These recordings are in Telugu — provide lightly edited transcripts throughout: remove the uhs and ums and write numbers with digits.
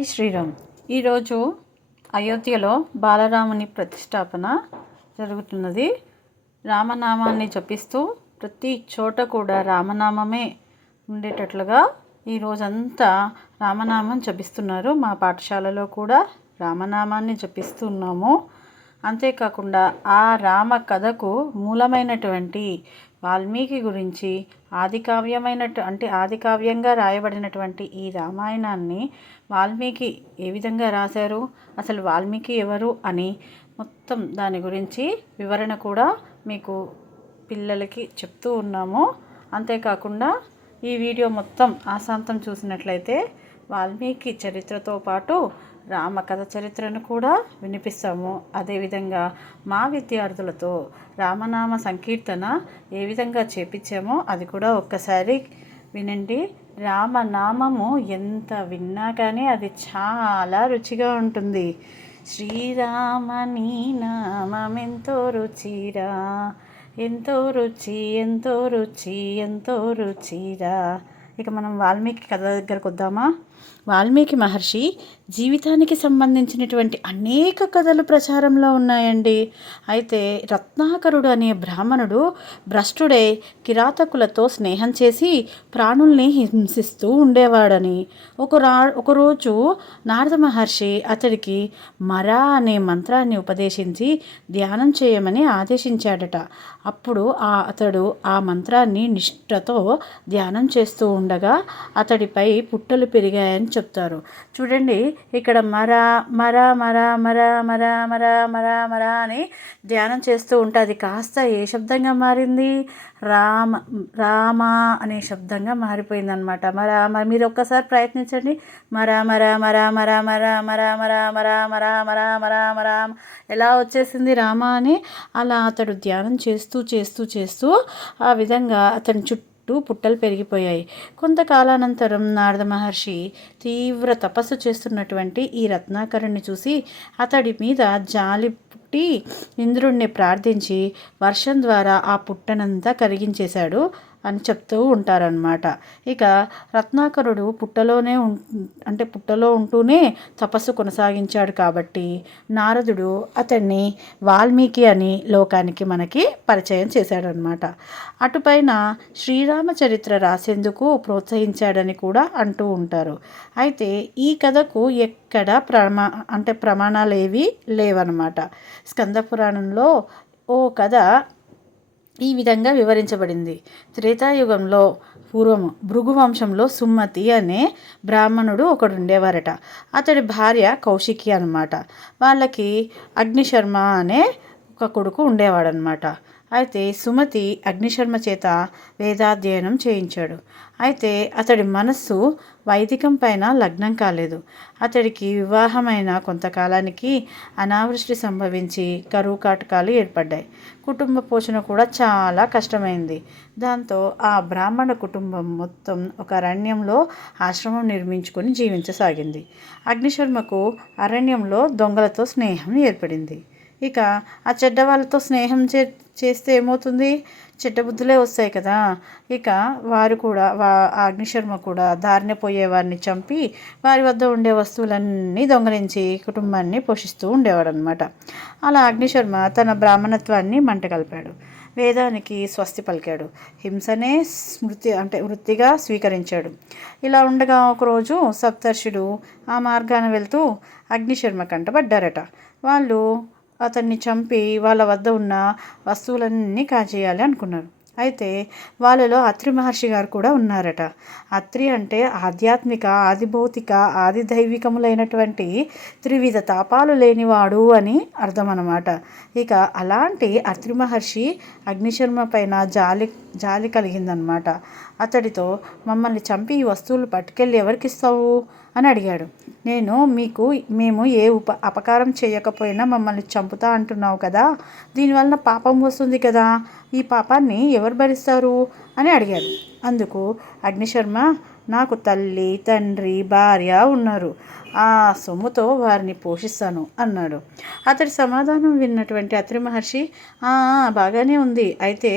జై శ్రీరామ్. ఈరోజు అయోధ్యలో బాలరాముని ప్రతిష్టాపన జరుగుతున్నది. రామనామాన్ని జపిస్తూ ప్రతి చోట కూడా రామనామమే ఉండేటట్లుగా ఈరోజంతా రామనామం జపిస్తున్నారు. మా పాఠశాలలో కూడా రామనామాన్ని జపిస్తున్నాము. అంతేకాకుండా ఆ రామ కథకు మూలమైనటువంటి వాల్మీకి గురించి ఆది కావ్యంగా రాయబడినటువంటి ఈ రామాయణాన్ని వాల్మీకి ఏ విధంగా రాశారు, అసలు వాల్మీకి ఎవరు అని మొత్తం దాని గురించి వివరణ కూడా మీకు పిల్లలకి చెప్తూ ఉన్నాము. అంతేకాకుండా ఈ వీడియో మొత్తం ఆశాంతం చూసినట్లయితే వాల్మీకి చరిత్రతో పాటు రామకథ చరిత్రను కూడా వినిపిస్తాము. అదేవిధంగా మా విద్యార్థులతో రామనామ సంకీర్తన ఏ విధంగా చేపించామో అది కూడా ఒక్కసారి వినండి. రామనామము ఎంత విన్నా కానీ అది చాలా రుచిగా ఉంటుంది. శ్రీరామని నామం ఎంతో రుచిరా, ఎంతో రుచి, ఎంతో రుచి, ఎంతో రుచిరా. ఇక మనం వాల్మీకి కథ దగ్గరకు వద్దామా. వాల్మీకి మహర్షి జీవితానికి సంబంధించినటువంటి అనేక కథలు ప్రచారంలో ఉన్నాయండి. అయితే రత్నాకరుడు అనే బ్రాహ్మణుడు భ్రష్టుడై కిరాతకులతో స్నేహం చేసి ప్రాణుల్ని హింసిస్తూ ఉండేవాడని ఒకరోజు నారద మహర్షి అతడికి మరా అనే మంత్రాన్ని ఉపదేశించి ధ్యానం చేయమని ఆదేశించాడట. అప్పుడు అతడు ఆ మంత్రాన్ని నిష్ఠతో ధ్యానం చేస్తూ ఉండగా అతడిపై పుట్టలు పెరిగాయని చెప్తారు. చూడండి, ఇక్కడ మరా మరా మరా మరా మరా మరా మరా మరా అని ధ్యానం చేస్తూ ఉంటుంది. కాస్త ఏ శబ్దంగా మారింది? రామ అనే శబ్దంగా మారిపోయిందనమాట. మరి మీరు ఒక్కసారి ప్రయత్నించండి. మరా మరా మరా మరా మరా మరా మరా మరా మరా మరా మరా మరా ఎలా వచ్చేసింది రామ అని. అలా అతడు ధ్యానం చేస్తూ చేస్తూ చేస్తూ ఆ విధంగా అతని చుట్టూ పుట్టలు పెరిగిపోయాయి. కొంతకాలానంతరం నారద మహర్షి తీవ్ర తపస్సు చేస్తున్నటువంటి ఈ రత్నాకరుణ్ణి చూసి అతడి మీద జాలి పుట్టి ఇంద్రుణ్ణి ప్రార్థించి వర్షం ద్వారా ఆ పుట్టనంతా కరిగించేశాడు అని చెప్తూ ఉంటారనమాట. ఇక రత్నాకరుడు పుట్టలో ఉంటూనే తపస్సు కొనసాగించాడు కాబట్టి నారదుడు అతన్ని వాల్మీకి అని లోకానికి మనకి పరిచయం చేశాడనమాట. అటుపైన శ్రీరామచరిత్ర రాసేందుకు ప్రోత్సహించాడని కూడా అంటూ ఉంటారు. అయితే ఈ కథకు ఎక్కడ ప్రమాణాలు ఏవి లేవన్నమాట. స్కంద పురాణంలో ఓ కథ ఈ విధంగా వివరించబడింది. త్రేతాయుగంలో పూర్వము భృగు వంశంలో సుమతి అనే బ్రాహ్మణుడు ఒకడు ఉండేవారట. అతడి భార్య కౌశికి అనమాట. వాళ్ళకి అగ్నిశర్మ అనే ఒక కొడుకు ఉండేవాడనమాట. అయితే సుమతి అగ్నిశర్మ చేత వేదాధ్యయనం చేయించాడు. అయితే అతడి మనస్సు వైదికం పైన లగ్నం కాలేదు. అతడికి వివాహమైన కొంతకాలానికి అనావృష్టి సంభవించి కరువు కాటకాలు ఏర్పడ్డాయి. కుటుంబ పోషణ కూడా చాలా కష్టమైంది. దాంతో ఆ బ్రాహ్మణ కుటుంబం మొత్తం ఒక అరణ్యంలో ఆశ్రమం నిర్మించుకొని జీవించసాగింది. అగ్నిశర్మకు అరణ్యంలో దొంగలతో స్నేహం ఏర్పడింది. ఇక ఆ చెడ్డ వాళ్ళతో స్నేహం చేస్తే ఏమవుతుంది? చెడ్డ బుద్ధులే వస్తాయి కదా. ఇక వారు కూడా అగ్నిశర్మ కూడా దారిన పోయే వారిని చంపి వారి వద్ద ఉండే వస్తువులన్నీ దొంగలించి కుటుంబాన్ని పోషిస్తూ ఉండేవాడు అనమాట. అలా అగ్నిశర్మ తన బ్రాహ్మణత్వాన్ని మంట కలిపాడు. వేదానికి స్వస్తి పలికాడు. హింసనే వృత్తిగా స్వీకరించాడు. ఇలా ఉండగా ఒకరోజు సప్తర్షుడు ఆ మార్గాన వెళ్తూ అగ్నిశర్మ కంటపడ్డారట. వాళ్ళు అతన్ని చంపి వాళ్ళ వద్ద ఉన్న వస్తువులన్నీ కాజేయాలి అనుకున్నారు. అయితే వాళ్ళలో అత్రి మహర్షి గారు కూడా ఉన్నారట. అత్రి అంటే ఆధ్యాత్మిక, ఆదిభౌతిక, ఆది దైవికములైనటువంటి త్రివిధ తాపాలు లేనివాడు అని అర్థం అన్నమాట. ఇక అలాంటి అత్రి మహర్షి అగ్నిశర్మ పైన జాలి కలిగిందనమాట. అతడితో మమ్మల్ని చంపి ఈ వస్తువులు పట్టుకెళ్ళి ఎవరికిస్తావు అని అడిగాడు. మేము ఏ అపకారం చేయకపోయినా మమ్మల్ని చంపుతా అంటున్నావు కదా, దీనివలన పాపం వస్తుంది కదా, ఈ పాపాన్ని ఎవరు భరిస్తారు అని అడిగాడు. అందుకు అగ్నిశర్మ, నాకు తల్లి, తండ్రి, భార్య ఉన్నారు, ఆ సొమ్ముతో వారిని పోషిస్తాను అన్నాడు. అతడి సమాధానం విన్నటువంటి అత్రి మహర్షి, బాగానే ఉంది, అయితే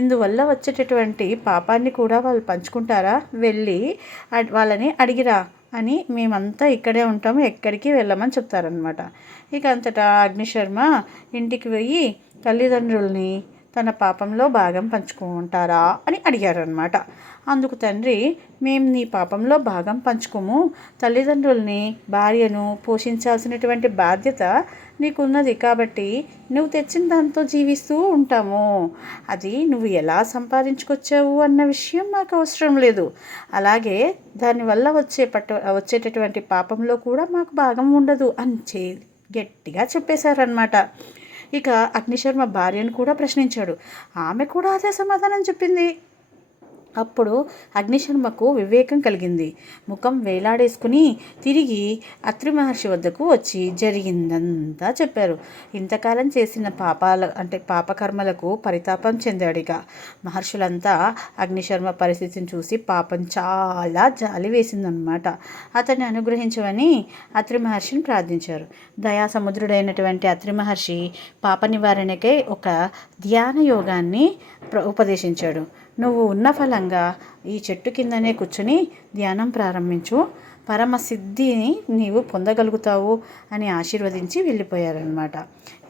ఇందువల్ల వచ్చేటటువంటి పాపాన్ని కూడా వాళ్ళు పంచుకుంటారా, వెళ్ళి వాళ్ళని అడిగిరా అని మేమంతా ఇక్కడే ఉంటాము, ఎక్కడికి వెళ్ళమని చెప్తారనమాట. ఇక అంతటా అగ్నిశర్మ ఇంటికి వెళ్ళి తల్లిదండ్రుల్ని తన పాపంలో భాగం పంచుకుంటారా అని అడిగారనమాట. అందుకు తండ్రి, మేము నీ పాపంలో భాగం పంచుకోము, తల్లిదండ్రుల్ని భార్యను పోషించాల్సినటువంటి బాధ్యత నీకున్నది కాబట్టి నువ్వు తెచ్చిన దాంతో జీవిస్తూ ఉంటాము. అది నువ్వు ఎలా సంపాదించుకొచ్చావు అన్న విషయం మాకు అవసరం లేదు. అలాగే దానివల్ల వచ్చేటటువంటి పాపంలో కూడా మాకు భాగం ఉండదు అని గట్టిగా చెప్పేశారనమాట. ఇక అగ్నిశర్మ భార్యను కూడా ప్రశ్నించాడు. ఆమె కూడా అదే సమాధానం చెప్పింది. అప్పుడు అగ్నిశర్మకు వివేకం కలిగింది. ముఖం వేలాడేసుకుని తిరిగి అత్రి మహర్షి వద్దకు వచ్చి జరిగిందంతా చెప్పారు. ఇంతకాలం చేసిన పాపకర్మలకు పరితాపం చెందాడిక. మహర్షులంతా అగ్నిశర్మ పరిస్థితిని చూసి పాపం చాలా జాలి వేసిందనమాట. అతన్ని అనుగ్రహించమని అత్రి మహర్షిని ప్రార్థించారు. దయాసముద్రుడైనటువంటి అత్రి మహర్షి పాప నివారణకై ఒక ధ్యాన యోగాన్ని ఉపదేశించాడు. నువ్వు ఉన్న ఫలంగా ఈ చెట్టు కిందనే కూర్చుని ధ్యానం ప్రారంభించు, పరమసిద్ధిని నీవు పొందగలుగుతావు అని ఆశీర్వదించి వెళ్ళిపోయారనమాట.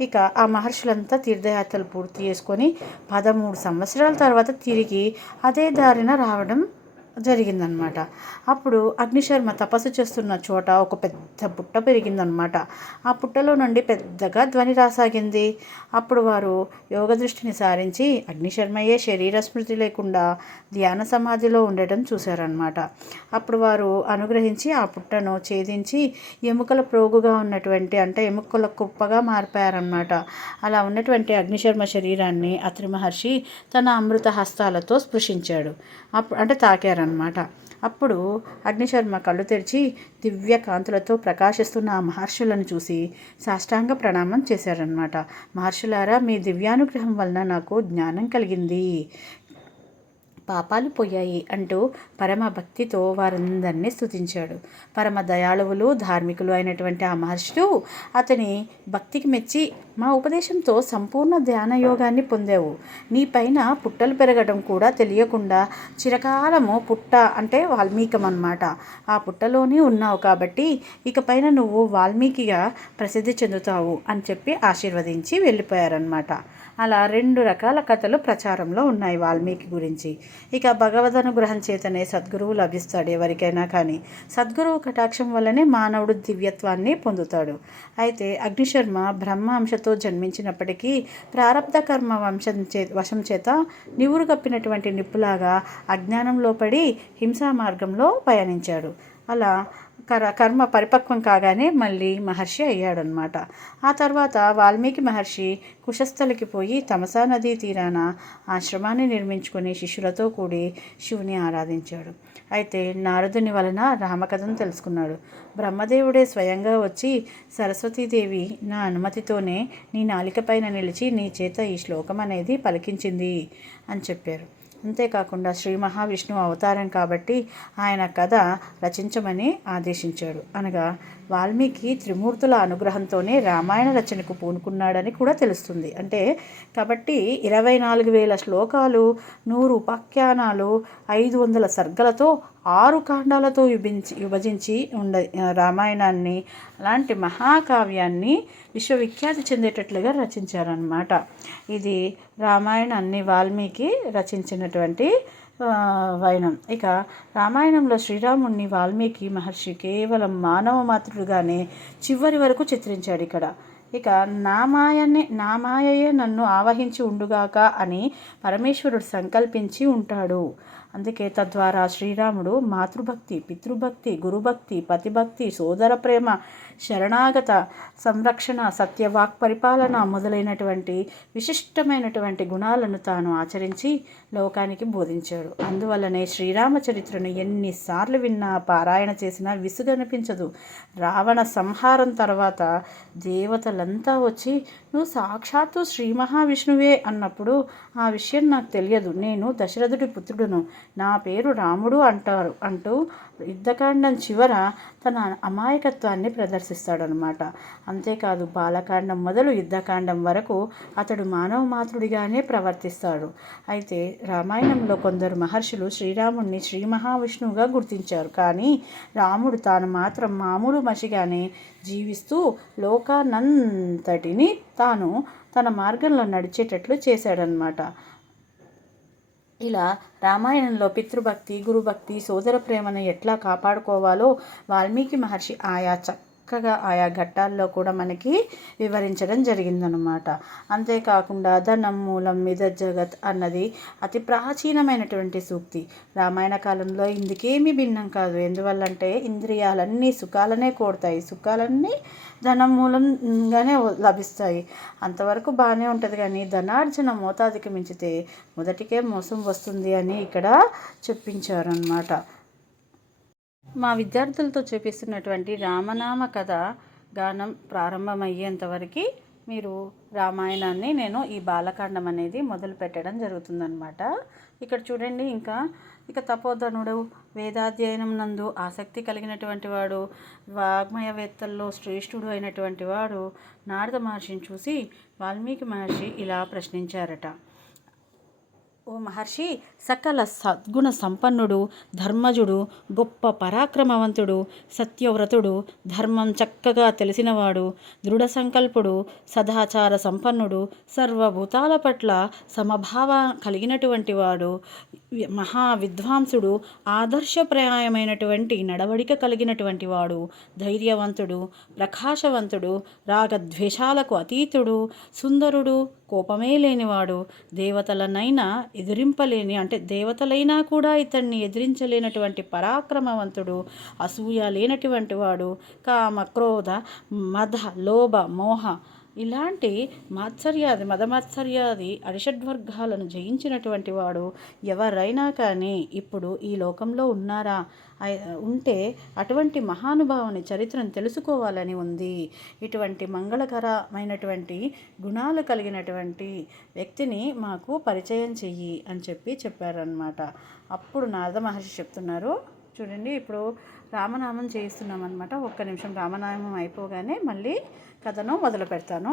ఇక ఆ మహర్షులంతా తీర్థయాత్రలు పూర్తి చేసుకొని 13 సంవత్సరాల తర్వాత తిరిగి అదే దారిన రావడం జరిగిందనమాట. అప్పుడు అగ్నిశర్మ తపస్సు చేస్తున్న చోట ఒక పెద్ద పుట్ట పెరిగిందనమాట. ఆ పుట్టలో నుండి పెద్దగా ధ్వని రాసాగింది. అప్పుడు వారు యోగ దృష్టిని సారించి అగ్నిశర్మయే శరీర స్మృతి లేకుండా ధ్యాన సమాధిలో ఉండటం చూశారనమాట. అప్పుడు వారు అనుగ్రహించి ఆ పుట్టను ఛేదించి ఎముకల ప్రోగుగా ఉన్నటువంటి ఎముకల కుప్పగా మారిపోయారనమాట. అలా ఉన్నటువంటి అగ్నిశర్మ శరీరాన్ని అత్రి మహర్షి తన అమృత హస్తాలతో స్పృశించాడు. తాకారనమాట. అప్పుడు అగ్నిశర్మ కళ్ళు తెరిచి దివ్య కాంతులతో ప్రకాశిస్తున్న ఆ మహర్షులను చూసి సాష్టాంగ ప్రణామం చేశారనమాట. మహర్షులారా, మీ దివ్యానుగ్రహం వలన నాకు జ్ఞానం కలిగింది, పాపాలు పోయాయి అంటూ పరమ భక్తితో వారందరినీ స్తుతించాడు. పరమ దయాళువులు ధార్మికులు అయినటువంటి ఆ మహర్షులు అతని భక్తికి మెచ్చి, మా ఉపదేశంతో సంపూర్ణ ధ్యాన యోగాన్ని పొందావు, నీ పైన పుట్టలు పెరగడం కూడా తెలియకుండా చిరకాలము వాల్మీకం అన్నమాట, ఆ పుట్టలోనే ఉన్నావు కాబట్టి ఇకపైన నువ్వు వాల్మీకిగా ప్రసిద్ధి చెందుతావు అని చెప్పి ఆశీర్వదించి వెళ్ళిపోయారనమాట. అలా 2 రకాల కథలు ప్రచారంలో ఉన్నాయి వాల్మీకి గురించి. ఇక భగవద్ అనుగ్రహం చేతనే సద్గురువు లభిస్తాడు ఎవరికైనా, కానీ సద్గురువు కటాక్షం వల్లనే మానవుడు దివ్యత్వాన్ని పొందుతాడు. అయితే అగ్నిశర్మ బ్రహ్మ అంశతో జన్మించినప్పటికీ ప్రారబ్ధ కర్మ వశం చేత నివురు కప్పినటువంటి నిప్పులాగా అజ్ఞానంలో పడి హింసా మార్గంలో పయనించాడు. అలా కర్మ పరిపక్వం కాగానే మళ్ళీ మహర్షి అయ్యాడనమాట. ఆ తర్వాత వాల్మీకి మహర్షి కుశస్థలికి పోయి తమసా నదీ తీరాన ఆశ్రమాన్ని నిర్మించుకొని శిష్యులతో కూడి శివుని ఆరాధించాడు. అయితే నారదుని వలన రామకథను తెలుసుకున్నాడు. బ్రహ్మదేవుడే స్వయంగా వచ్చి, సరస్వతీదేవి నా అనుమతితోనే నీ నాలిక పైన నిలిచి నీ చేత ఈ శ్లోకం అనేది పలికించింది అని చెప్పారు. అంతేకాకుండా శ్రీ మహావిష్ణువు అవతారం కాబట్టి ఆయన కథ రచించమని ఆదేశించాడు. అనగా వాల్మీకి త్రిమూర్తుల అనుగ్రహంతోనే రామాయణ రచనకు పూనుకున్నాడని కూడా తెలుస్తుంది. కాబట్టి 24,000 శ్లోకాలు, 100 ఉపాఖ్యానాలు, 500 సర్గలతో 6 కాండాలతో విభజించి రామాయణాన్ని, అలాంటి మహాకావ్యాన్ని విశ్వవిఖ్యాతి చెందేటట్లుగా రచించారన్నమాట. ఇది రామాయణాన్ని వాల్మీకి రచించినటువంటి వైనం. ఇక రామాయణంలో శ్రీరాముణ్ణి వాల్మీకి మహర్షి కేవలం మానవ మాతృడుగానే చివరి వరకు చిత్రించాడు. ఇక నా మాయయే నన్ను ఆవహించి ఉండుగాక అని పరమేశ్వరుడు సంకల్పించి ఉంటాడు. అందుకే తద్వారా శ్రీరాముడు మాతృభక్తి, పితృభక్తి, గురుభక్తి, పతిభక్తి, సోదర ప్రేమ, శరణాగత సంరక్షణ, సత్యవాక్ పరిపాలన మొదలైనటువంటి విశిష్టమైనటువంటి గుణాలను తాను ఆచరించి లోకానికి బోధించాడు. అందువల్లనే శ్రీరామచరిత్రను ఎన్నిసార్లు విన్నా, పారాయణ చేసినా విసుగనిపించదు. రావణ సంహారం తర్వాత దేవతలంతా వచ్చి నువ్వు సాక్షాత్తు శ్రీ మహావిష్ణువే అన్నప్పుడు ఆ విషయం నాకు తెలియదు, నేను దశరథుడి పుత్రుడును, నా పేరు రాముడు అంటూ యుద్ధకాండం చివర తన అమాయకత్వాన్ని ప్రదర్శిస్తాడనమాట. అంతేకాదు బాలకాండం మొదలు యుద్ధకాండం వరకు అతడు మానవ మాతృడిగానే ప్రవర్తిస్తాడు. అయితే రామాయణంలో కొందరు మహర్షులు శ్రీరాముడిని శ్రీ మహావిష్ణువుగా గుర్తించారు. కానీ రాముడు తాను మాత్రం మామూలు మనిషిగానే జీవిస్తూ లోకానంతటిని తాను తన మార్గంలో నడిచేటట్లు చేశాడనమాట. ఇలా రామాయణంలో పితృభక్తి, గురుభక్తి, సోదర ప్రేమను ఎట్లా కాపాడుకోవాలో వాల్మీకి మహర్షి చక్కగా ఆయా ఘట్టాల్లో కూడా మనకి వివరించడం జరిగిందనమాట. అంతేకాకుండా ధనం మూలం మిద జగత్ అన్నది అతి ప్రాచీనమైనటువంటి సూక్తి. రామాయణ కాలంలో ఇందుకేమీ భిన్నం కాదు. ఎందువల్లంటే ఇంద్రియాలన్నీ సుఖాలనే కోరుతాయి, సుఖాలన్నీ ధనం మూలంగానే లభిస్తాయి. అంతవరకు బాగానే ఉంటుంది. కానీ ధనార్జన మోతాదుకి మించితే మొదటికే మోసం వస్తుంది అని ఇక్కడ చెప్పించారన్నమాట. మా విద్యార్థులతో చూపిస్తున్నటువంటి రామనామ కథ గానం ప్రారంభమయ్యేంతవరకు మీరు రామాయణాన్ని నేను ఈ బాలకాండం అనేది మొదలు పెట్టడం జరుగుతుందన్నమాట. ఇక్కడ చూడండి, ఇక తపోధనుడు, వేదాధ్యయనం నందు ఆసక్తి కలిగినటువంటి వాడు, వాగ్మయవేత్తల్లో శ్రేష్ఠుడు అయినటువంటి వాడు నారద మహర్షిని చూసి వాల్మీకి మహర్షి ఇలా ప్రశ్నించారట. ఓ మహర్షి, సకల సద్గుణ సంపన్నుడు, ధర్మజుడు, గొప్ప పరాక్రమవంతుడు, సత్యవ్రతుడు, ధర్మం చక్కగా తెలిసినవాడు, దృఢ సంకల్పుడు, సదాచార సంపన్నుడు, సర్వభూతాల పట్ల సమభావ కలిగినటువంటి వాడు, మహా విద్వాంసుడు, ఆదర్శప్రాయమైనటువంటి నడవడిక కలిగినటువంటి వాడు, ధైర్యవంతుడు, ప్రకాశవంతుడు, రాగద్వేషాలకు అతీతుడు, సుందరుడు, కోపమే లేనివాడు, దేవతలనైనా దేవతలైనా కూడా ఇతన్ని ఎదిరించలేనటువంటి పరాక్రమవంతుడు, అసూయ లేనటువంటి వాడు, కామ, క్రోధ, మద, లోభ, మోహ ఇలాంటి మదమాత్సర్యాది అరిషడ్వర్గాలను జయించినటువంటి వాడు. ఎవరైనా కానీ ఇప్పుడు ఈ లోకంలో ఉన్నారా? ఉంటే అటువంటి మహానుభావుని చరిత్రను తెలుసుకోవాలని ఉంది. ఇటువంటి మంగళకరమైనటువంటి గుణాలు కలిగినటువంటి వ్యక్తిని మాకు పరిచయం చెయ్యి అని చెప్పారనమాట. అప్పుడు నారద మహర్షి చెప్తున్నారు, చూడండి, ఇప్పుడు రామనామం చేయిస్తున్నాం అనమాట. ఒక్క నిమిషం, రామనామం అయిపోగానే మళ్ళీ కథను మొదలు పెడతాను.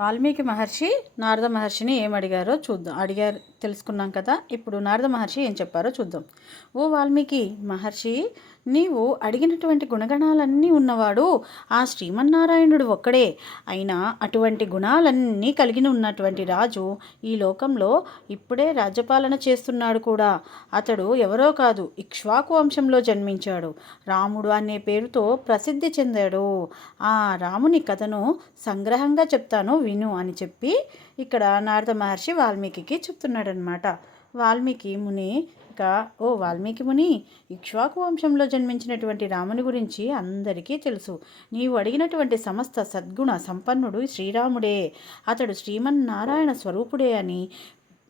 వాల్మీకి మహర్షి నారద మహర్షిని ఏమడిగారో తెలుసుకున్నాం కదా. ఇప్పుడు నారద మహర్షి ఏం చెప్పారో చూద్దాం. ఓ వాల్మీకి మహర్షి, నీవు అడిగినటువంటి గుణగణాలన్నీ ఉన్నవాడు ఆ శ్రీమన్నారాయణుడు ఒక్కడే. అయినా అటువంటి గుణాలన్నీ కలిగి ఉన్నటువంటి రాజు ఈ లోకంలో ఇప్పుడే రాజ్యపాలన చేస్తున్నాడు కూడా. అతడు ఎవరో కాదు, ఇక్ష్వాకు వంశంలో జన్మించాడు. రాముడు అనే పేరుతో ప్రసిద్ధి చెందాడు. ఆ రాముని కథను సంగ్రహంగా చెప్తాను విను అని చెప్పి ఇక్కడ నారద మహర్షి వాల్మీకి చెప్తున్నాడనమాట. వాల్మీకి ముని ఓ వాల్మీకి ముని, ఇక్ష్వాకు వంశంలో జన్మించినటువంటి రాముని గురించి అందరికీ తెలుసు. నీవు అడిగినటువంటి సమస్త సద్గుణ సంపన్నుడు శ్రీరాముడే. అతడు శ్రీమన్నారాయణ స్వరూపుడే అని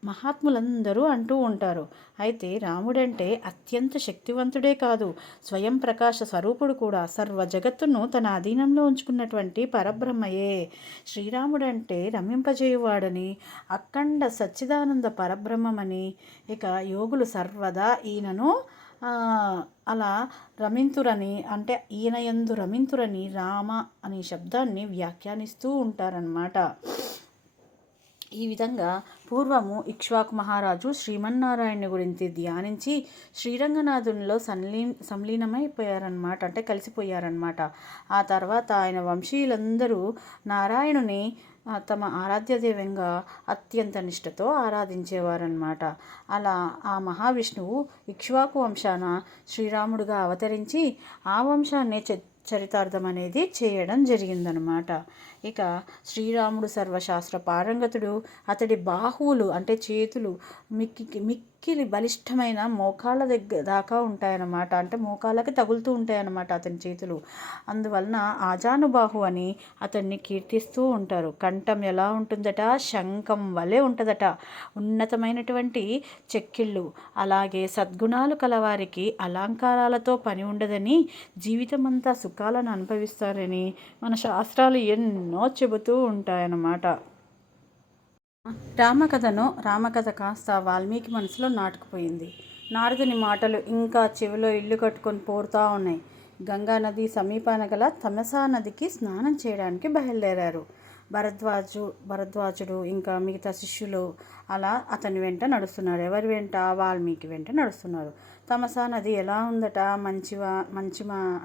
మహాత్ములందరూ అంటూ ఉంటారు. అయితే రాముడంటే అత్యంత శక్తివంతుడే కాదు, స్వయం ప్రకాశ స్వరూపుడు కూడా. సర్వ జగత్తును తన అధీనంలో ఉంచుకున్నటువంటి పరబ్రహ్మయే. శ్రీరాముడంటే రమింపజేయువాడని, అఖండ సచ్చిదానంద పరబ్రహ్మమని. ఇక యోగులు సర్వదా ఈయనను అలా రమింతురని, అంటే ఈయన యందు రమింతురని రామ అనే శబ్దాన్ని వ్యాఖ్యానిస్తూ ఉంటారన్నమాట. ఈ విధంగా పూర్వము ఇక్ష్వాకు మహారాజు శ్రీమన్నారాయణుని గురించి ధ్యానించి శ్రీరంగనాథునిలో సంలీనమైపోయారనమాట, అంటే కలిసిపోయారనమాట. ఆ తర్వాత ఆయన వంశీయులందరూ నారాయణుని తమ ఆరాధ్య దైవంగా అత్యంత నిష్ఠతో ఆరాధించేవారన్నమాట. అలా ఆ మహావిష్ణువు ఇక్ష్వాకు వంశాన శ్రీరాముడుగా అవతరించి ఆ వంశాన్ని చరితార్థం అనేది చేయడం జరిగిందనమాట. ఇక శ్రీరాముడు సర్వశాస్త్ర పారంగతుడు. అతడి బాహువులు అంటే చేతులు మిక్కిలి బలిష్టమైన మోకాళ్ళ దగ్గర దాకా ఉంటాయన్నమాట, అంటే మోకాళ్ళకి తగులుతూ ఉంటాయన్నమాట అతని చేతులు. అందువలన ఆజానుబాహు అని అతన్ని కీర్తిస్తూ ఉంటారు. కంఠం ఎలా ఉంటుందట, శంఖం వలె ఉంటుందట. ఉన్నతమైనటువంటి చెక్కిళ్ళు. అలాగే సద్గుణాలు కలవారికి అలంకారాలతో పని ఉండదని, జీవితమంతా సుఖాలను అనుభవిస్తారని మన శాస్త్రాలు ఎన్నో చెబుతూ ఉంటాయన్నమాట. రామకథ కాస్త వాల్మీకి మనసులో నాటుకుపోయింది. నారదుని మాటలు ఇంకా చెవిలో ఇల్లు కట్టుకొని పోరుతూ ఉన్నాయి. గంగానది సమీపాన గల తమసా నదికి స్నానం చేయడానికి బయలుదేరారు. భరద్వాజుడు ఇంకా మిగతా శిష్యులు అలా అతని వెంట నడుస్తున్నారు. ఎవరి వెంట? వాల్మీకి వెంట నడుస్తున్నారు. తమసా నది ఎలా ఉందట,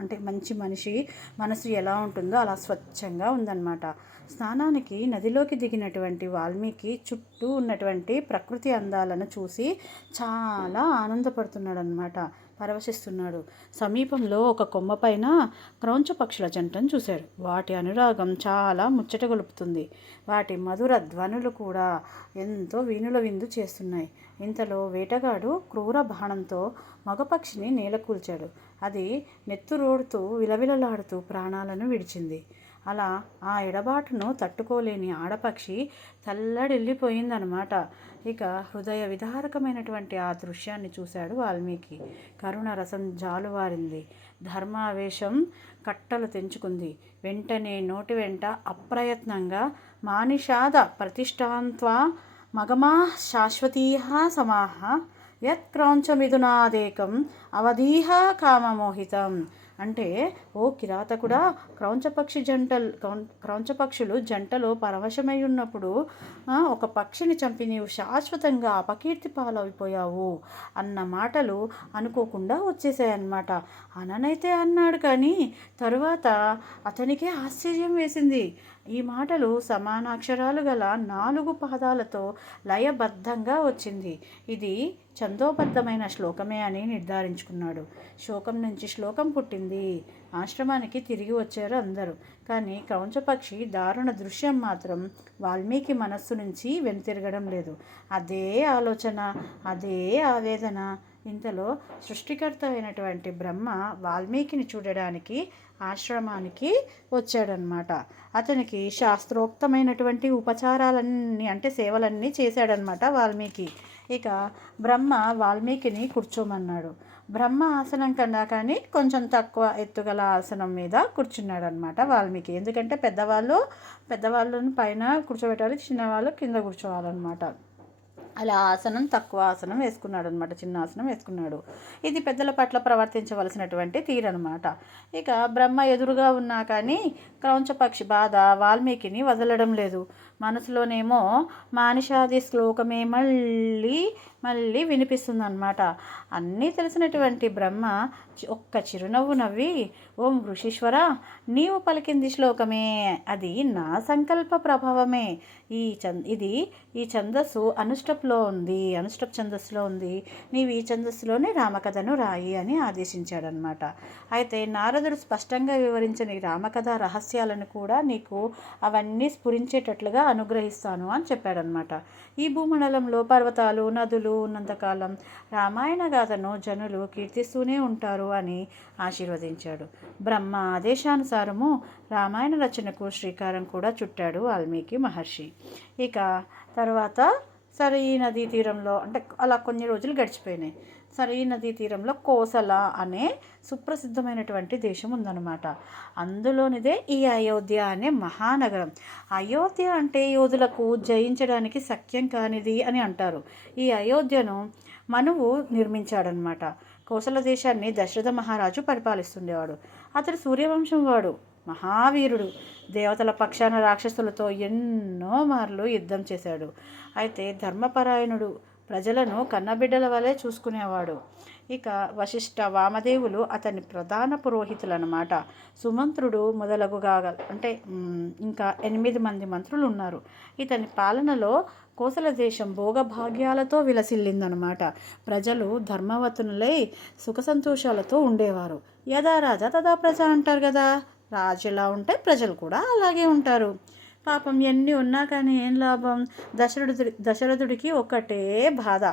అంటే మంచి మనిషి మనసు ఎలా ఉంటుందో అలా స్వచ్ఛంగా ఉందన్నమాట. స్నానానికి నదిలోకి దిగినటువంటి వాల్మీకి చుట్టూ ఉన్నటువంటి ప్రకృతి అందాలను చూసి చాలా ఆనందపడుతున్నాడు అన్నమాట, పరవశిస్తున్నాడు. సమీపంలో ఒక కొమ్మ పైన క్రౌంచ పక్షుల జంటను చూశాడు. వాటి అనురాగం చాలా ముచ్చట గొలుపుతుంది. వాటి మధుర ధ్వనులు కూడా ఎంతో వీణుల విందు చేస్తున్నాయి. ఇంతలో వేటగాడు క్రూర బాణంతో మగపక్షిని నేలకూల్చాడు. అది నెత్తురోడుతూ విలవిలలాడుతూ ప్రాణాలను విడిచింది. అలా ఆ ఎడబాటును తట్టుకోలేని ఆడపక్షి తల్లడిల్లిపోయిందనమాట. ఇక హృదయ విదారకమైనటువంటి ఆ దృశ్యాన్ని చూశాడు వాల్మీకి. కరుణ రసం జాలువారింది. ధర్మావేశం కట్టలు తెంచుకుంది. వెంటనే నోటి వెంట అప్రయత్నంగా మానిషాద ప్రతిష్టాంత్వా మగమా శాశ్వతీహ సమాహ యత్ క్రౌంచమిథునాదేకం అవధీహ కామమోహితం. అంటే, ఓ కిరాతకుడా, క్రౌంచపక్షులు జంటలో పరవశమై ఉన్నప్పుడు ఒక పక్షిని చంపి నీవు శాశ్వతంగా అపకీర్తి పాలైపోయావు అన్న మాటలు అనుకోకుండా వచ్చేసాయన్నమాట. అననైతే అన్నాడు, కానీ తరువాత అతనికే ఆశ్చర్యం వేసింది. ఈ మాటలు సమానాక్షరాలు గల 4 పాదాలతో లయబద్ధంగా వచ్చింది. ఇది ఛందోబద్ధమైన శ్లోకమే అని నిర్ధారించుకున్నాడు. శోకం నుంచి శ్లోకం పుట్టింది. ఆశ్రమానికి తిరిగి వచ్చారు అందరూ. కానీ క్రౌంచపక్షి దారుణ దృశ్యం మాత్రం వాల్మీకి మనస్సు నుంచి వెనుతిరగడం లేదు. అదే ఆలోచన, అదే ఆవేదన. ఇంతలో సృష్టికర్త అయినటువంటి బ్రహ్మ వాల్మీకిని చూడడానికి ఆశ్రమానికి వచ్చాడనమాట. అతనికి శాస్త్రోక్తమైనటువంటి ఉపచారాలన్నీ, అంటే సేవలన్నీ చేశాడనమాట వాల్మీకి. ఇక బ్రహ్మ వాల్మీకిని కూర్చోమన్నాడు. బ్రహ్మ ఆసనం కన్నా కానీ కొంచెం తక్కువ ఎత్తుగల ఆసనం మీద కూర్చున్నాడు అనమాట వాల్మీకి. ఎందుకంటే పెద్దవాళ్ళని పైన కూర్చోబెట్టాలి, చిన్నవాళ్ళు కింద కూర్చోవాలన్నమాట. అలా తక్కువ ఆసనం వేసుకున్నాడు అనమాట, చిన్న ఆసనం వేసుకున్నాడు. ఇది పెద్దల పట్ల ప్రవర్తించవలసినటువంటి తీరనమాట. ఇక బ్రహ్మ ఎదురుగా ఉన్నా కానీ క్రౌంచపక్షి బాధ వాల్మీకిని వదలడం లేదు. మనసులోనేమో మానిషాది శ్లోకమే మళ్ళీ మళ్ళీ వినిపిస్తుందన్నమాట. అన్నీ తెలిసినటువంటి బ్రహ్మ ఒక్క చిరునవ్వు నవ్వి, ఓం ఋషీశ్వర, నీవు పలికింది శ్లోకమే, అది నా సంకల్ప ప్రభావమే. ఈ ఛందస్సు అనుష్టప్ ఛందస్సులో ఉంది. నీవు ఈ ఛందస్సులోనే రామకథను రాయి అని ఆదేశించాడనమాట. అయితే నారదుడు స్పష్టంగా వివరించిన రామకథ రహస్యాలను కూడా నీకు అవన్నీ స్ఫురించేటట్లుగా అనుగ్రహిస్తాను అని చెప్పాడనమాట. ఈ భూమండలంలో పర్వతాలు, నదులు ఉన్నంతకాలం రామాయణ గాథను జనులు కీర్తిస్తూనే ఉంటారు అని ఆశీర్వదించాడు. బ్రహ్మ ఆదేశానుసారము రామాయణ రచనకు శ్రీకారం కూడా చుట్టాడు వాల్మీకి మహర్షి. ఇక తర్వాత సరయూ నదీ తీరంలో అంటే అలా కొన్ని రోజులు గడిచిపోయినాయి. సరయూ నదీ తీరంలో కోసల అనే సుప్రసిద్ధమైనటువంటి దేశం ఉందన్నమాట. అందులోనిదే ఈ అయోధ్య అనే మహానగరం. అయోధ్య అంటే యోధులకు జయించడానికి శక్యం కానిది అని అంటారు. ఈ అయోధ్యను మనువు నిర్మించాడనమాట. కోసల దేశాన్ని దశరథ మహారాజు పరిపాలిస్తుండేవాడు. అతడు సూర్యవంశం వాడు, మహావీరుడు. దేవతల పక్షాన రాక్షసులతో ఎన్నో మార్లు యుద్ధం చేశాడు. అయితే ధర్మపరాయణుడు, ప్రజలను కన్నబిడ్డల వలె చూసుకునేవాడు. ఇక వశిష్ఠ, వామదేవులు అతని ప్రధాన పురోహితులన్నమాట. సుమంత్రుడు మొదలగుగా అంటే ఇంకా 8 మంది మంత్రులు ఉన్నారు. ఇతని పాలనలో కోసల దేశం భోగభాగ్యాలతో విలసిల్లిందనమాట. ప్రజలు ధర్మవతునులై సుఖ సంతోషాలతో ఉండేవారు. యథా రాజా తథా ప్రజ అంటారు కదా, రాజులా ఉంటే ప్రజలు కూడా అలాగే ఉంటారు. పాపం ఎన్ని ఉన్నా కానీ ఏం లాభం? దశరథుడికి ఒక్కటే బాధ.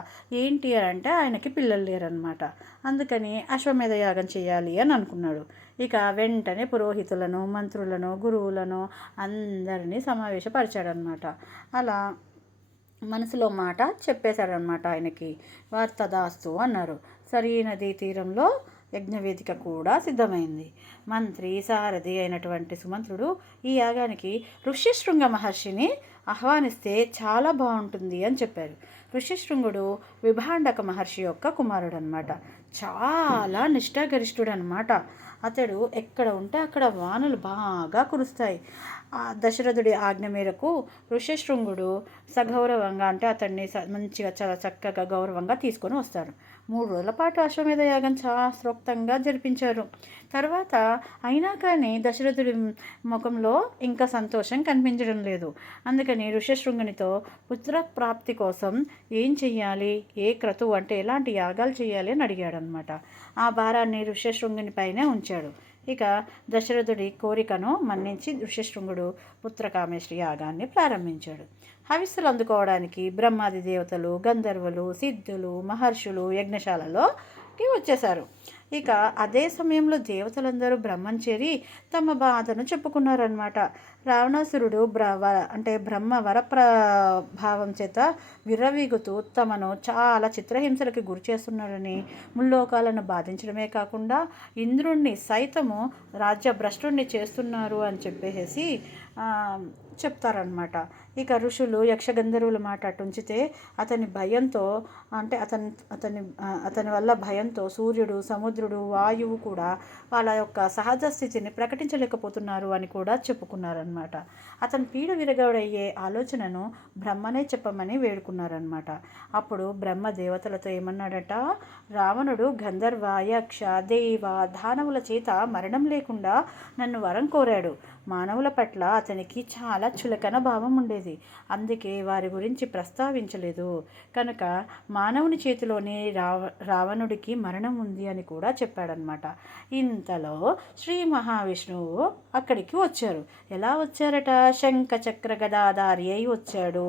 ఏంటి అంటే ఆయనకి పిల్లలు లేరనమాట. అందుకని అశ్వమేధ యాగం చేయాలి అని అనుకున్నాడు. ఇక వెంటనే పురోహితులను, మంత్రులను, గురువులను అందరినీ సమావేశపరిచాడనమాట. అలా మనసులో మాట చెప్పేశాడనమాట ఆయనకి. వారు తదాస్తు అన్నారు. సరయూ నదీ తీరంలో యజ్ఞవేదిక కూడా సిద్ధమైంది. మంత్రి, సారథి అయినటువంటి సుమంత్రుడు ఈ యాగానికి ఋష్యశృంగ మహర్షిని ఆహ్వానిస్తే చాలా బాగుంటుంది అని చెప్పారు. ఋష్యశృంగుడు విభాండక మహర్షి యొక్క కుమారుడు అనమాట. చాలా నిష్ఠాగరిష్ఠుడు అనమాట. అతడు ఎక్కడ ఉంటే అక్కడ వానలు బాగా కురుస్తాయి. ఆ దశరథుడి ఆజ్ఞ మేరకు ఋష్యశృంగుడు సగౌరవంగా అంటే అతన్ని మంచిగా చాలా చక్కగా గౌరవంగా తీసుకొని వస్తాడు. 3 రోజుల పాటు అశ్వమేధ యాగం శాస్త్రోక్తంగా జరిపించారు. తర్వాత అయినా కానీ దశరథుడి ముఖంలో ఇంకా సంతోషం కనిపించడం లేదు. అందుకని ఋష్యశృంగునితో పుత్ర ప్రాప్తి కోసం ఏం చెయ్యాలి, ఏ క్రతువు అంటే ఎలాంటి యాగాలు చేయాలి అని అడిగాడనమాట. ఆ భారాన్ని ఋష్యశృంగుని పైనే ఉంచాడు. ఇక దశరథుడి కోరికను మన్నించి ఋష్యశృంగుడు పుత్రకామేష్టి యాగాన్ని ప్రారంభించాడు. హవిస్సులు అందుకోవడానికి బ్రహ్మాది దేవతలు, గంధర్వులు, సిద్ధులు, మహర్షులు యజ్ఞశాలలోకి వచ్చేశారు. ఇక అదే సమయంలో దేవతలందరూ బ్రహ్మం చేరి తమ బాధను చెప్పుకున్నారనమాట. రావణాసురుడు బ్రహ్మ వరప్రభావం చేత విర్రవీగుతూ తమను చాలా చిత్రహింసలకి గురి చేస్తున్నాడని, ముల్లోకాలను బాధించడమే కాకుండా ఇంద్రుణ్ణి సైతము రాజ్యభ్రష్టుణ్ణి చేస్తున్నారు అని చెప్పేసి చెప్తారనమాట. ఇక ఋషులు, యక్షగంధర్వుల మాట అటుంచితే అతని భయంతో అంటే అతని వల్ల భయంతో సూర్యుడు, సముద్రుడు, వాయువు కూడా వాళ్ళ యొక్క సహజ స్థితిని ప్రకటించలేకపోతున్నారు అని కూడా చెప్పుకున్నారనమాట. అతని పీడ విరగడయ్యే ఆలోచనను బ్రహ్మనే చెప్పమని వేడుకున్నారనమాట. అప్పుడు బ్రహ్మ దేవతలతో ఏమన్నాడట, రావణుడు గంధర్వ, యక్ష, దేవ, దానవుల చేత మరణం లేకుండా నన్ను వరం కోరాడు. మానవుల పట్ల అతనికి చాలా చులకన భావం ఉండేది. అందుకే వారి గురించి ప్రస్తావించలేదు. కనుక మానవుని చేతిలోనే రావణుడికి మరణం ఉంది అని కూడా చెప్పాడనమాట. ఇంతలో శ్రీ మహావిష్ణువు అక్కడికి వచ్చారు. ఎలా వచ్చారట? శంఖ చక్ర గదాధారి అయి వచ్చాడు.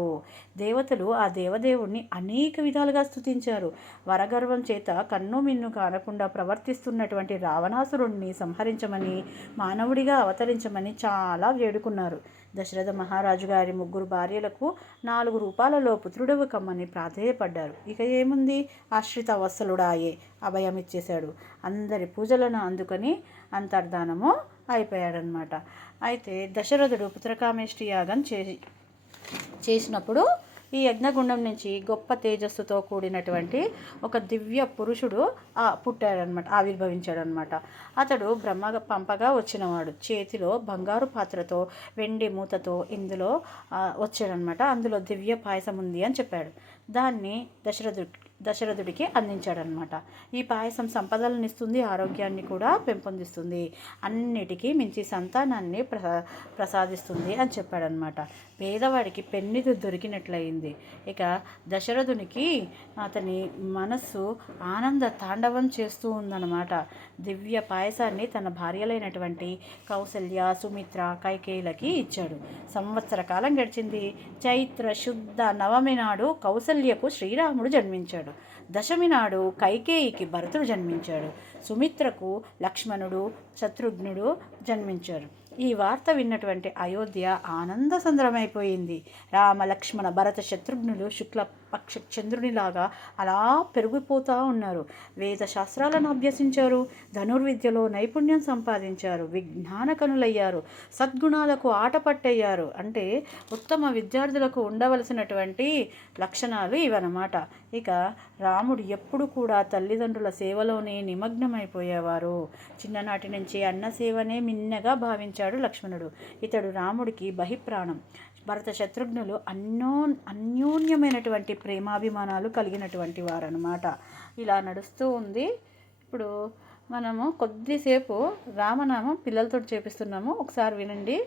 దేవతలు ఆ దేవదేవుణ్ణి అనేక విధాలుగా స్తుతించారు. వరగర్వం చేత కన్ను మిన్ను కానకుండా ప్రవర్తిస్తున్నటువంటి రావణాసురుణ్ణి సంహరించమని, మానవుడిగా అవతరించమని చాలా వేడుకున్నారు. దశరథ మహారాజు గారి 3 భార్యలకు 4 రూపాలలో పుత్రుడవు కమ్మని ప్రాధేయపడ్డారు. ఇక ఏముంది, ఆశ్రిత వత్సలుడాయే అభయం ఇచ్చేశాడు. అందరి పూజలను అందుకొని అంతర్ధానము అయిపోయాడనమాట. అయితే దశరథుడు పుత్రకామేష్టి యాగం చేసినప్పుడు ఈ యజ్ఞగుండం నుంచి గొప్ప తేజస్సుతో కూడినటువంటి ఒక దివ్య పురుషుడు పుట్టాడనమాట, ఆవిర్భవించాడనమాట. అతడు బ్రహ్మ పంపగా వచ్చినవాడు. చేతిలో బంగారు పాత్రతో, వెండి మూతతో ఇందులో వచ్చాడనమాట. అందులో దివ్య పాయసం ఉంది అని చెప్పాడు. దాన్ని దశరథుడికి అందించాడనమాట. ఈ పాయసం సంపదలను ఇస్తుంది, ఆరోగ్యాన్ని కూడా పెంపొందిస్తుంది, అన్నిటికీ మించి సంతానాన్ని ప్రసాదిస్తుంది అని చెప్పాడనమాట. పేదవాడికి పెన్నిది దొరికినట్లయింది. ఇక దశరథునికి అతని మనస్సు ఆనంద తాండవం చేస్తూ ఉందన్నమాట. దివ్య పాయసాన్ని తన భార్యలైనటువంటి కౌసల్య, సుమిత్ర, కైకేయులకి ఇచ్చాడు. సంవత్సర కాలం గడిచింది. చైత్ర శుద్ధ నవమి నాడు కౌసల్యకు శ్రీరాముడు జన్మించాడు. దశమి నాడు కైకేయికి భరతుడు జన్మించాడు. సుమిత్రకు లక్ష్మణుడు, శత్రుఘ్నుడు జన్మించారు. ఈ వార్త విన్నటువంటి అయోధ్య ఆనంద సంద్రమైపోయింది. రామ లక్ష్మణ భరత శత్రుఘ్నులు శుక్లపక్ష చంద్రునిలాగా అలా పెరిగిపోతూ ఉన్నారు. వేద శాస్త్రాలను అభ్యసించారు, ధనుర్విద్యలో నైపుణ్యం సంపాదించారు, విజ్ఞానకనులయ్యారు, సద్గుణాలకు ఆటపట్టయ్యారు. అంటే ఉత్తమ విద్యార్థులకు ఉండవలసినటువంటి లక్షణాలు ఇవన్నమాట. ఇక రాముడు ఎప్పుడు కూడా తల్లిదండ్రుల సేవలోనే నిమగ్నమైపోయేవారు. చిన్ననాటి నుంచి అన్న సేవనే మిన్నగా భావించారు లక్ష్మణుడు. ఇతడు రాముడికి బహిప్రాణం. భరత శత్రుఘ్నులు అన్యోన్యమైనటువంటి ప్రేమాభిమానాలు కలిగినటువంటి వారనమాట. ఇలా నడుస్తూ ఉంది. ఇప్పుడు మనము కొద్దిసేపు రామనామం పిల్లలతో చేపిస్తున్నాము, ఒకసారి వినండి.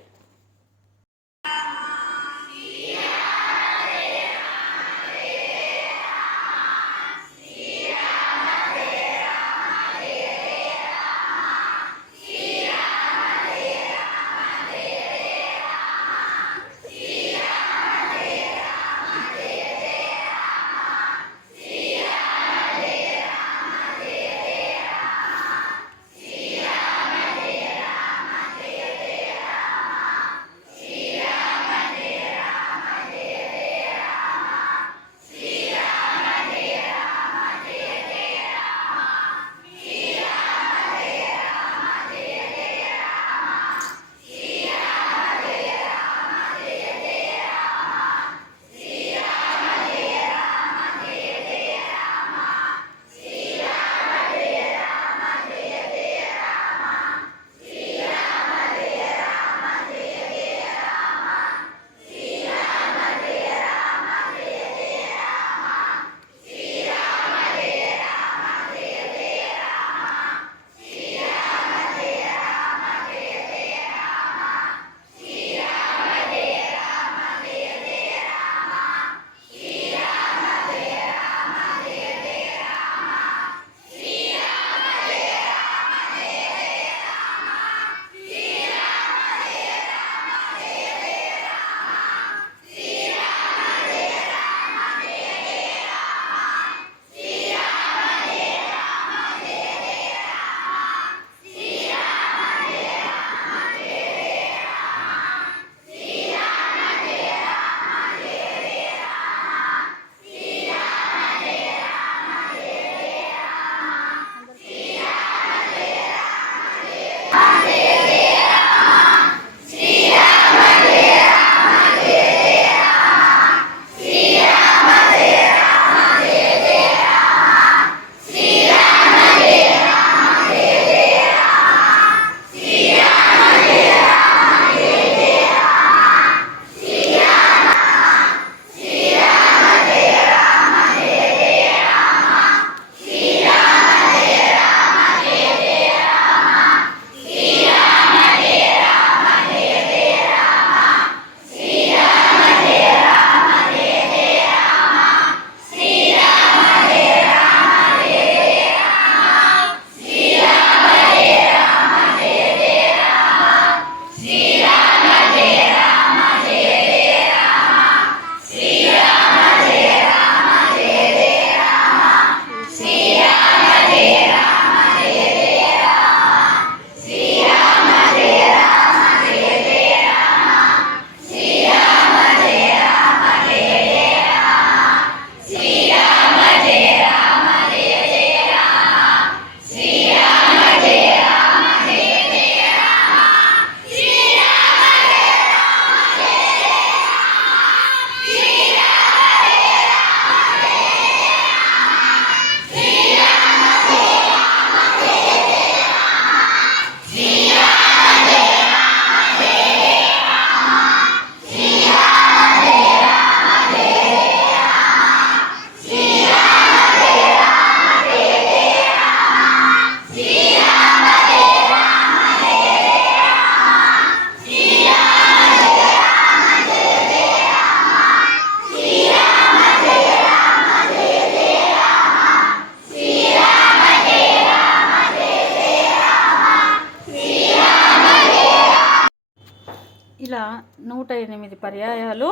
ఇలా 108 పర్యాయాలు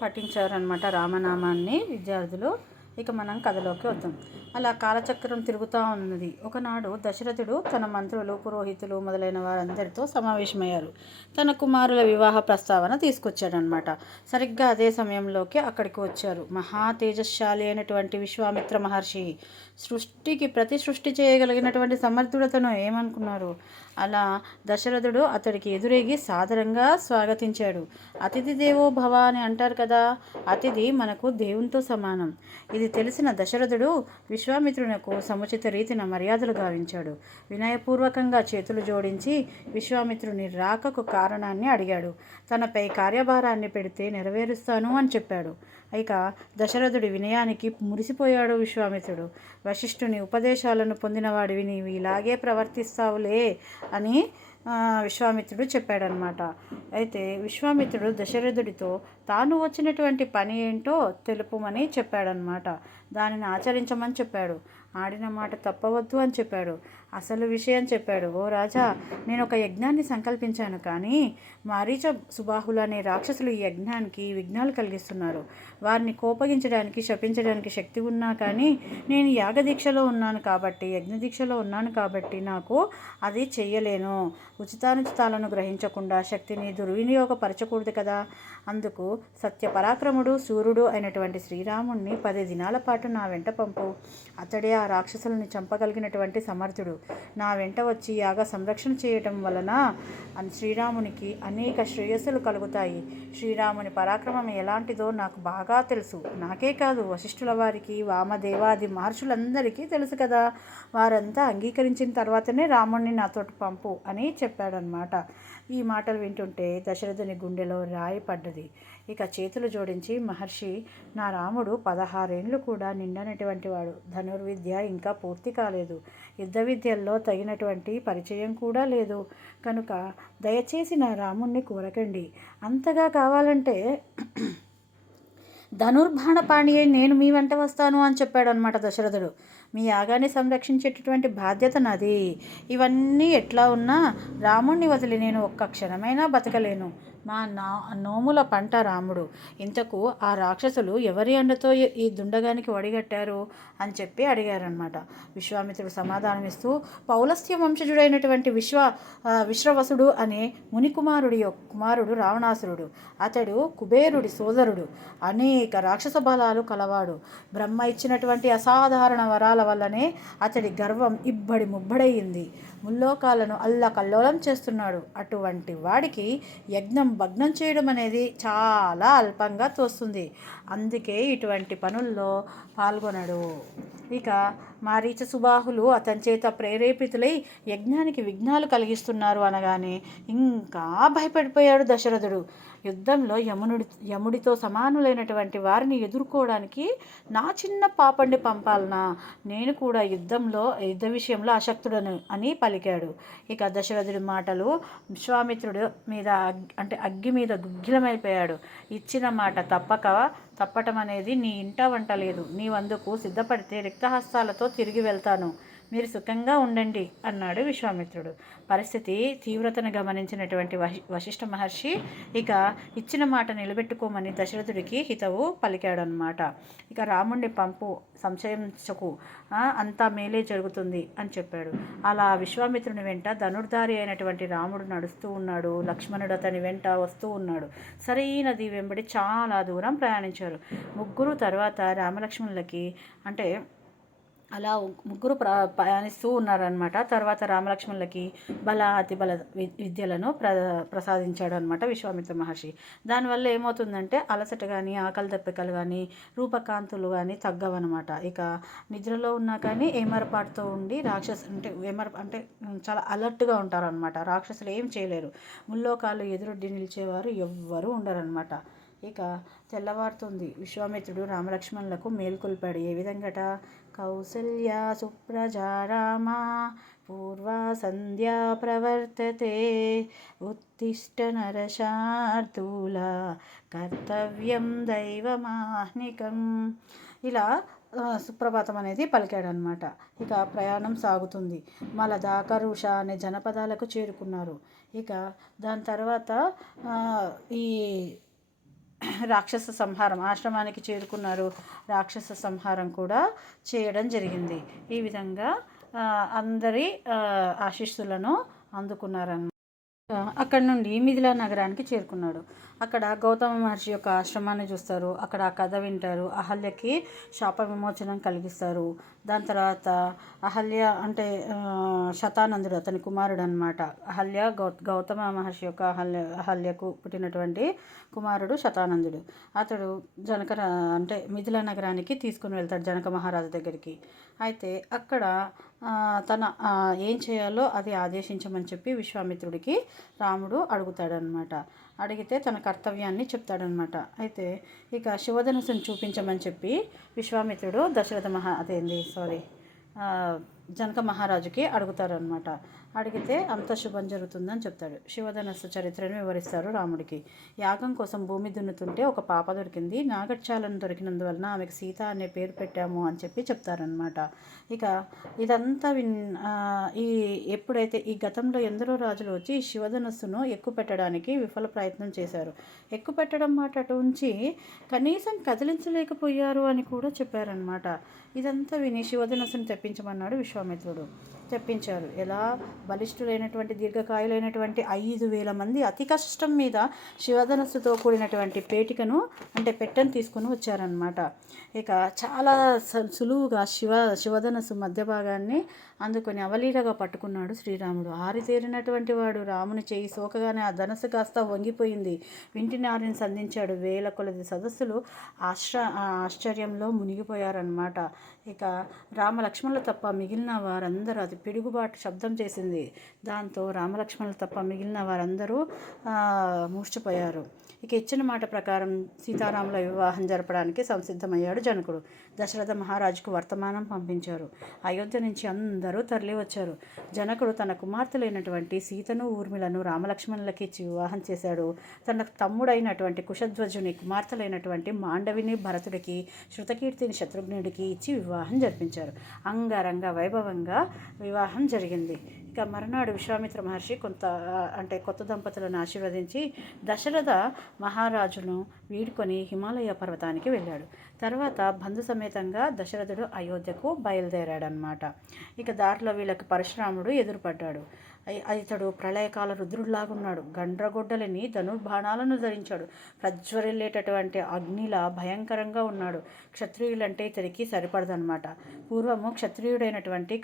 పఠించారనమాట రామనామాన్ని విద్యార్థులు. ఇక మనం కథలోకి వద్దాం. అలా కాలచక్రం తిరుగుతూ ఉన్నది. ఒకనాడు దశరథుడు తన మంత్రులు, పురోహితులు మొదలైన వారందరితో సమావేశమయ్యారు. తన కుమారుల వివాహ ప్రస్తావన తీసుకొచ్చాడనమాట. సరిగ్గా అదే సమయంలోకి అక్కడికి వచ్చారు మహా తేజశాలి అయినటువంటి విశ్వామిత్ర మహర్షి. ప్రతి సృష్టి చేయగలిగినటువంటి సమర్థుడతను ఏమనుకున్నారు. అలా దశరథుడు అతడికి ఎదురేగి సాదరంగా స్వాగతించాడు. అతిథి దేవో భవ అని అంటారు కదా, అతిథి మనకు దేవునితో సమానం. ఇది తెలిసిన దశరథుడు విశ్వామిత్రునకు సముచిత రీతిన మర్యాదలు గావించాడు. వినయపూర్వకంగా చేతులు జోడించి విశ్వామిత్రుని రాకకు కారణాన్ని అడిగాడు. తనపై కార్యభారాన్ని పెడితే నెరవేరుస్తాను అని చెప్పాడు. ఇక దశరథుడి వినయానికి మురిసిపోయాడు విశ్వామిత్రుడు. వశిష్ఠుని ఉపదేశాలను పొందినవాడివి నీవు ఇలాగే ప్రవర్తిస్తావులే అని విశ్వామిత్రుడు చెప్పాడనమాట. అయితే విశ్వామిత్రుడు దశరథుడితో తాను వచ్చినటువంటి పని ఏంటో తెలుపుమని చెప్పాడనమాట. దానిని ఆచరించమని చెప్పాడు. ఆడిన మాట తప్పవద్దు అని చెప్పాడు. అసలు విషయం చెప్పాడు. ఓ రాజా, నేను ఒక యజ్ఞాన్ని సంకల్పించాను, కానీ మారీచ సుబాహులు అనే రాక్షసులు ఈ యజ్ఞానికి విఘ్నాలు కలిగిస్తున్నారు. వారిని కోపగించడానికి శపించడానికి శక్తి ఉన్నా కానీ నేను యాగదీక్షలో ఉన్నాను కాబట్టి, యజ్ఞదీక్షలో ఉన్నాను కాబట్టి నాకు అది చెయ్యలేను. ఉచితానుచితాలను గ్రహించకుండా శక్తిని దుర్వినియోగపరచకూడదు కదా. అందుకు సత్యపరాక్రముడు సూర్యుడు అయినటువంటి శ్రీరాముణ్ణి 10 దినాల పాటు నా వెంట పంపు. అతడే ఆ రాక్షసులను చంపగలిగినటువంటి సమర్థుడు. నా వెంట వచ్చి యాగ సంరక్షణ చేయటం వలన శ్రీరామునికి అనేక శ్రేయస్సులు కలుగుతాయి. శ్రీరాముని పరాక్రమం ఎలాంటిదో నాకు బాగా తెలుసు. నాకే కాదు, వశిష్ఠుల వారికి, వామదేవాది మహర్షులందరికీ తెలుసు కదా. వారంతా అంగీకరించిన తర్వాతనే రాముణ్ణి నాతోటి పంపు అని చెప్పాడనమాట. ఈ మాటలు వింటుంటే దశరథుని గుండెలో రాయి పడ్డది. ఇక చేతులు జోడించి, మహర్షి, నా రాముడు 16 ఏండ్లు కూడా నిండనటువంటి వాడు. ధనుర్విద్య ఇంకా పూర్తి కాలేదు. యుద్ధ విద్యల్లో తగినటువంటి పరిచయం కూడా లేదు. కనుక దయచేసి నా రాముణ్ణి కోరకండి. అంతగా కావాలంటే ధనుర్బాణపాణి అయి నేను మీ వెంట వస్తాను అని చెప్పాడు అనమాట దశరథుడు. మీ యాగాన్ని సంరక్షించేటటువంటి బాధ్యత నాది. ఇవన్నీ ఎట్లా ఉన్నా రాముణ్ణి వదిలి నేను ఒక్క క్షణమైనా బతకలేను. మా నోముల పంట రాముడు. ఇంతకు ఆ రాక్షసులు ఎవరి అండతో ఈ దుండగానికి వడిగట్టారు అని చెప్పి అడిగారనమాట. విశ్వామిత్రుడు సమాధానమిస్తూ, పౌలస్త్య వంశజుడైనటువంటి విశ్రవసుడు అనే మునికుమారుడి కుమారుడు రావణాసురుడు. అతడు కుబేరుడి సోదరుడు. అనేక రాక్షస బలాలు కలవాడు. బ్రహ్మ ఇచ్చినటువంటి అసాధారణ వరాల వల్లనే అతడి గర్వం ఇబ్బడి ముబ్బడయింది. ముల్లోకాలను అల్లకల్లోలం చేస్తున్నాడు. అటువంటి వాడికి యజ్ఞం భగ్నం చేయడం అనేది చాలా అల్పంగా తోస్తుంది. అందుకే ఇటువంటి పనుల్లో పాల్గొనడు. ఇక మారీచ సుబాహులు అతని చేత ప్రేరేపితులై యజ్ఞానికి విఘ్నాలు కలిగిస్తున్నారు అనగానే ఇంకా భయపడిపోయాడు దశరథుడు. యుద్ధంలో యముడితో సమానులైనటువంటి వారిని ఎదుర్కోవడానికి నా చిన్న పాపండి పంపాలనా? నేను కూడా యుద్ధ విషయంలో అశక్తుడను అని పలికాడు. ఇక దశరథుడి మాటలు విశ్వామిత్రుడు మీద అగ్గి మీద గుగ్గిలమైపోయాడు. ఇచ్చిన మాట తప్పటం అనేది నీ ఇంట వంట లేదు. నీవందుకు సిద్ధపడితే రిక్తహస్తాలతో తిరిగి వెళ్తాను. మీరు సుఖంగా ఉండండి అన్నాడు విశ్వామిత్రుడు. పరిస్థితి తీవ్రతను గమనించినటువంటి వశిష్ఠ మహర్షి ఇక ఇచ్చిన మాట నిలబెట్టుకోమని దశరథుడికి హితవు పలికాడనమాట. ఇక రాముణ్ణి పంపు, సంశయించకు, అంతా మేలే జరుగుతుంది అని చెప్పాడు. అలా విశ్వామిత్రుని వెంట ధనుర్ధారి అయినటువంటి రాముడు నడుస్తూ ఉన్నాడు. లక్ష్మణుడు అతని వెంట వస్తూ ఉన్నాడు. సరైన నది వెంబడి చాలా దూరం ప్రయాణించారు. ముగ్గురు తర్వాత రామలక్ష్మణులకి అలా ముగ్గురు ప్రయాణిస్తూ ఉన్నారనమాట. తర్వాత రామలక్ష్మణులకి బల అతి బల విద్యలను ప్రసాదించాడు అనమాట విశ్వామిత్ర మహర్షి. దానివల్ల ఏమవుతుందంటే అలసట కానీ, ఆకలి దప్పికలు కానీ, రూపకాంతులు కానీ తగ్గవన్నమాట. ఇక నిద్రలో ఉన్నా కానీ ఏమరపాటుతో ఉండి చాలా అలర్ట్గా ఉంటారనమాట. రాక్షసులు ఏం చేయలేరు. ముల్లోకాలు ఎదురొడ్డి నిలిచేవారు ఎవ్వరూ ఉండరనమాట. ఇక తెల్లవారుతుంది. విశ్వామిత్రుడు రామలక్ష్మణులకు మేల్కొల్పాడు. ఏ విధంగాట? కౌసల్య సుప్రజా రామ పూర్వా సంధ్యా ప్రవర్తతే ఉత్తిష్ట నరశార్దూల కర్తవ్యం దైవమాహ్నికం. ఇలా సుప్రభాతం అనేది పలికాడనమాట. ఇక ప్రయాణం సాగుతుంది. మలద, కరుష అనే జనపదాలకు చేరుకున్నారు. ఇక దాని తర్వాత ఈ రాక్షస సంహారం, ఆశ్రమానికి చేరుకున్నారు, రాక్షస సంహారం కూడా చేయడం జరిగింది. ఈ విధంగా అందరి ఆశీస్సులను అందుకున్నారన్నమాట. అక్కడ నుండి మిథిలా నగరానికి చేరుకున్నాడు. అక్కడ గౌతమ మహర్షి యొక్క ఆశ్రమాన్ని చూస్తారు. అక్కడ ఆ కథ వింటారు. అహల్యకి శాప విమోచనం కలిగిస్తారు. దాని తర్వాత అహల్య అంటే శతానందుడు అతని కుమారుడు అనమాట. గౌతమ మహర్షి యొక్క అహల్యకు పుట్టినటువంటి కుమారుడు శతానందుడు. అతడు అంటే మిథిలా నగరానికి తీసుకుని వెళ్తాడు జనక మహారాజు దగ్గరికి. అయితే అక్కడ తన ఏం చేయాలో అది ఆదేశించమని చెప్పి విశ్వామిత్రుడికి రాముడు అడుగుతాడనమాట. అడిగితే తన కర్తవ్యాన్ని చెప్తాడనమాట. అయితే ఇక శివధనుసుని చూపించమని చెప్పి విశ్వామిత్రుడు జనక మహారాజుకి అడుగుతారనమాట. అడిగితే అంత శుభం జరుగుతుందని చెప్తాడు. శివధనస్సు చరిత్రను వివరిస్తారు రాముడికి. యాగం కోసం భూమి దున్నుతుంటే ఒక పాప దొరికింది. నాగచ్చాలను దొరికినందువలన ఆమెకు సీత అనే పేరు పెట్టాము అని చెప్పి చెప్తారనమాట. ఇక ఇదంతా ఎప్పుడైతే ఈ గతంలో ఎందరో రాజులు వచ్చి ఈ శివధనస్సును ఎక్కుపెట్టడానికి విఫల ప్రయత్నం చేశారు. ఎక్కుపెట్టడం మాట అటు ఉంచి కనీసం కదిలించలేకపోయారు అని కూడా చెప్పారనమాట. ఇదంతా విని శివధనస్సును తెప్పించమన్నాడు విశ్వామిత్రుడు. తెప్పించారు. ఎలా? బలిష్ఠులైనటువంటి దీర్ఘకాయులైనటువంటి 5,000 మంది అతి కష్టం మీద శివధనస్సుతో కూడినటువంటి పేటికను అంటే పెట్టెను తీసుకుని వచ్చారనమాట. ఇక చాలా సులువుగా శివధనస్సు మధ్య భాగాన్ని అందుకొని అవలీలగా పట్టుకున్నాడు శ్రీరాముడు. ఆరితేరినటువంటి వాడు. రాముని చేయి సోకగానే ఆ ధనస్సు కాస్త వంగిపోయింది. వింటినారిని సంధించాడు. వేల కొలది సదస్సులు ఆశ్చర్యంలో మునిగిపోయారనమాట. ఇక రామలక్ష్మణులు తప్ప మిగిలిన వారందరూ అది పిడుగుబాటు శబ్దం చేసింది. దాంతో రామలక్ష్మణులు తప్ప మిగిలిన వారందరూ మూర్ఛపోయారు. ఇక ఇచ్చిన మాట ప్రకారం సీతారాముల వివాహం జరపడానికి సంసిద్ధమయ్యాడు జనకుడు. దశరథ మహారాజుకు వర్తమానం పంపించారు. అయోధ్య నుంచి అందరూ తరలి వచ్చారు. జనకుడు తన కుమార్తెలైనటువంటి సీతను ఊర్మిళను రామలక్ష్మణులకి ఇచ్చి వివాహం చేశాడు. తన తమ్ముడైనటువంటి కుశధ్వజుని కుమార్తెలైనటువంటి మాండవిని భరతుడికి, శృతకీర్తిని శత్రుఘ్నుడికి ఇచ్చి వివాహం జరిపించారు. అంగరంగ వైభవంగా వివాహం జరిగింది. ఇక మరునాడు విశ్వామిత్ర మహర్షి కొత్త దంపతులను ఆశీర్వదించి దశరథ మహారాజును వీడుకొని హిమాలయ పర్వతానికి వెళ్ళాడు. తర్వాత బంధు సమేతంగా దశరథుడు అయోధ్యకు బయలుదేరాడనమాట. ఇక దారిలో వీళ్ళకి పరశురాముడు ఎదురుపడ్డాడు. ఇతడు ప్రళయకాల రుద్రుడిలాగున్నాడు. గండ్రగొడ్డలిని ధనుర్బాణాలను ధరించాడు. ప్రజ్వరిల్లేటటువంటి అగ్నిలా భయంకరంగా ఉన్నాడు. క్షత్రియులంటే ఇతడికి సరిపడదనమాట. పూర్వము క్షత్రియుడైనటువంటి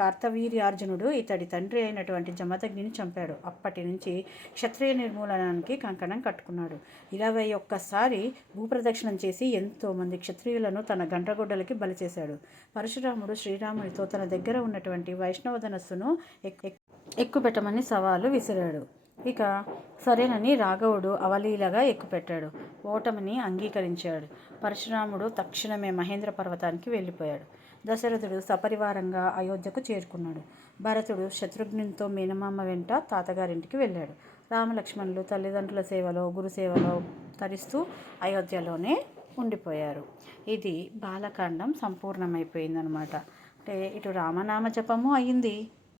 కార్తవీర్యార్జునుడు ఇతడి తండ్రి అయినటువంటి జమదగ్నిని చంపాడు. అప్పటి నుంచి క్షత్రియ నిర్మూలనానికి కంకణం కట్టుకున్నాడు. 21 భూప్రదక్షిణం చేసి ఎంతోమంది క్షత్రియులను తన గండ్రగొడ్డలకి బలి చేశాడు. పరశురాముడు శ్రీరాముడితో తన దగ్గర ఉన్నటువంటి వైష్ణవ ధనస్సును ఎక్కుపెట్టమని సవాలు విసిరాడు. ఇక సరేనని రాఘవుడు అవలీలగా ఎక్కుపెట్టాడు. ఓటమిని అంగీకరించాడు. పరశురాముడు తక్షణమే మహేంద్ర పర్వతానికి వెళ్ళిపోయాడు. దశరథుడు సపరివారంగా అయోధ్యకు చేరుకున్నాడు. భరతుడు శత్రుఘ్నునితో మేనమామ వెంట తాతగారింటికి వెళ్ళాడు. రామలక్ష్మణులు తల్లిదండ్రుల సేవలో గురుసేవలో తరిస్తూ అయోధ్యలోనే ఉండిపోయారు. ఇది బాలకాండం సంపూర్ణమైపోయిందనమాట. అంటే ఇటు రామనామ జపము అయింది,